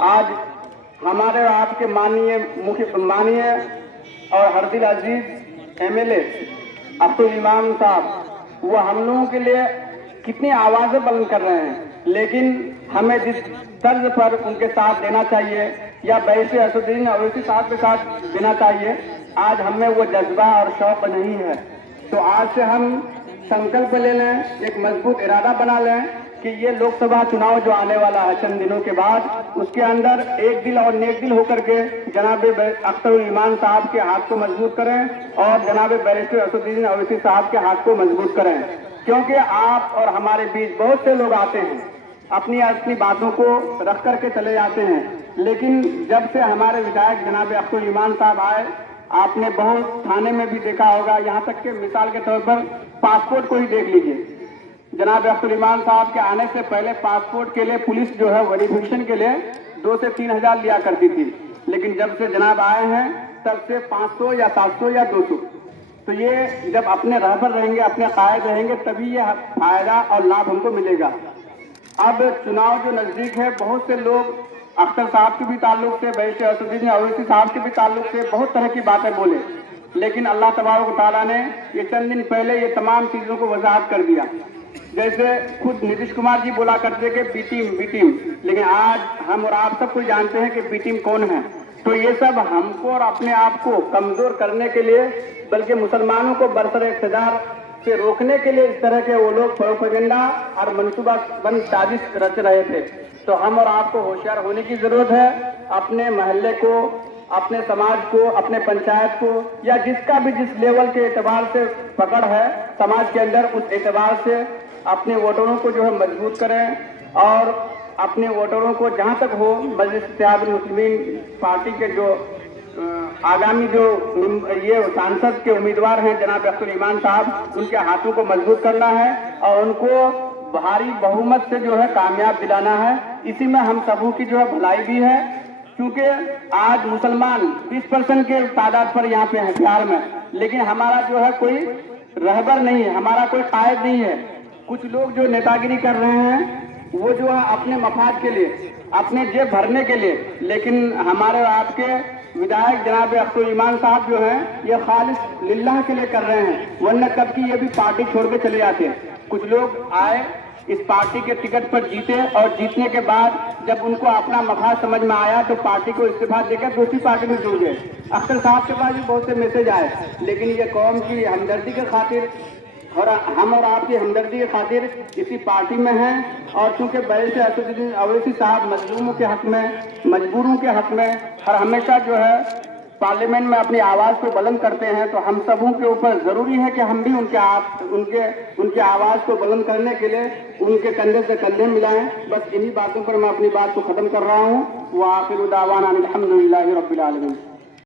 आज हमारे आपके माननीय और हरदिल अजीज एमएलए अब्दुल इमाम साहब, वो हम लोगों के लिए कितनी आवाजें बुलंद कर रहे हैं, लेकिन हमें जिस तर्ज पर उनके साथ देना चाहिए या बैसे असदुद्दीन अवैसी साहब के साथ देना चाहिए, आज हमें वो जज्बा और शौक नहीं है। तो आज से हम संकल्प ले लें, एक मजबूत इरादा बना लें कि ये लोकसभा चुनाव जो आने वाला है चंद दिनों के बाद, उसके अंदर एक दिल और नेक दिल होकर के जनाब अख्तर ईमान साहब के हाथ को मजबूत करें और जनाब बैरिस्टर असदुद्दीन अवैसी साहब के हाथ को मजबूत करें। क्योंकि आप और हमारे बीच बहुत से लोग आते हैं, अपनी अपनी बातों को रख करके चले जाते हैं, लेकिन जब से हमारे विधायक जनाब अख्तर ईमान साहब आए, आपने बहुत थाने में भी देखा होगा, यहाँ तक कि मिसाल के तौर पर पासपोर्ट को ही देख लीजिए। जनाब अख्तर ईमान साहब के आने से पहले पासपोर्ट के लिए पुलिस जो है वेरिफिकेशन के लिए 2 से 3 हजार लिया करती थी, लेकिन जब से जनाब आए हैं तब से 500 या 700 या 200। तो ये जब अपने रहबर रहेंगे, अपने कायद रहेंगे, तभी ये फायदा और लाभ हमको मिलेगा। अब चुनाव जो नजदीक है, बहुत से लोग अख्तर साहब के भी ताल्लुक से, बैरिस्टर असदुद्दीन अवैसी साहब के भी ताल्लुक से बहुत तरह की बातें बोले, लेकिन अल्लाह तबारक तआला ने ये चंद दिन पहले ये तमाम चीजों को वजाहत कर दिया। जैसे खुद नीतीश कुमार जी बोला करते कि बी टीम, लेकिन आज हम और आप सब कोई जानते हैं कि बी टीम कौन है। तो ये सब हमको और अपने आप को कमजोर करने के लिए, बल्कि मुसलमानों को बरसर इक़्तिदार से रोकने के लिए इस तरह के वो लोग प्रोपेगेंडा और मनसूबाबंद साजिश रच रहे थे। तो हम और आपको होशियार होने की जरूरत है। अपने मोहल्ले को, अपने समाज को, अपने पंचायत को, या जिसका भी जिस लेवल के एतबार से पकड़ है समाज के अंदर, उस एतबार से अपने वोटरों को जो है मजबूत करें और अपने वोटरों को जहां तक हो मजलिस इत्तेहादुल मुस्लिमीन पार्टी के जो आगामी जो ये सांसद के उम्मीदवार हैं जनाब अख्तर ईमान साहब, उनके हाथों को मजबूत करना है और उनको भारी बहुमत से जो है कामयाब दिलाना है। इसी में हम सबों की जो है भलाई भी है, क्योंकि आज मुसलमान 20% के तादाद पर यहाँ पे है बिहार में, लेकिन हमारा जो है कोई रहबर नहीं है, हमारा कोई कायद नहीं है। कुछ लोग जो नेतागिरी कर रहे हैं वो जो है अपने मफाद के लिए, अपने जेब भरने के लिए, लेकिन हमारे आपके विधायक जनाब अख्तर ईमान साहब जो हैं ये खालिस लिल्लाह के लिए कर रहे हैं, वरना कब की ये भी पार्टी छोड़ के चले जाते। कुछ लोग आए, इस पार्टी के टिकट पर जीते और जीतने के बाद जब उनको अपना मफाद समझ में आया तो पार्टी को इस्तीफा देकर दूसरी पार्टी में जुड़ गए। अख्तर साहब के पास भी बहुत से मैसेज आए, लेकिन ये कौम की हमदर्दी के खातिर और हम और आपकी हमदर्दी के खातिर इसी पार्टी में हैं। और चूंकि बैरिस्टर असदुद्दीन अवैसी साहब मजलूमों के हक में, मजबूरों के हक में और हमेशा जो है पार्लियामेंट में अपनी आवाज को बुलंद करते हैं, तो हम सबों के ऊपर जरूरी है कि हम भी उनके आवाज को बुलंद करने के लिए उनके कंधे से कंधे मिलाएं। बस इन्हीं बातों पर मैं अपनी बात को खत्म कर रहा हूँ। व आखिर दावाना अनिल हम्दुलिल्लाहि रब्बिल आलमीन।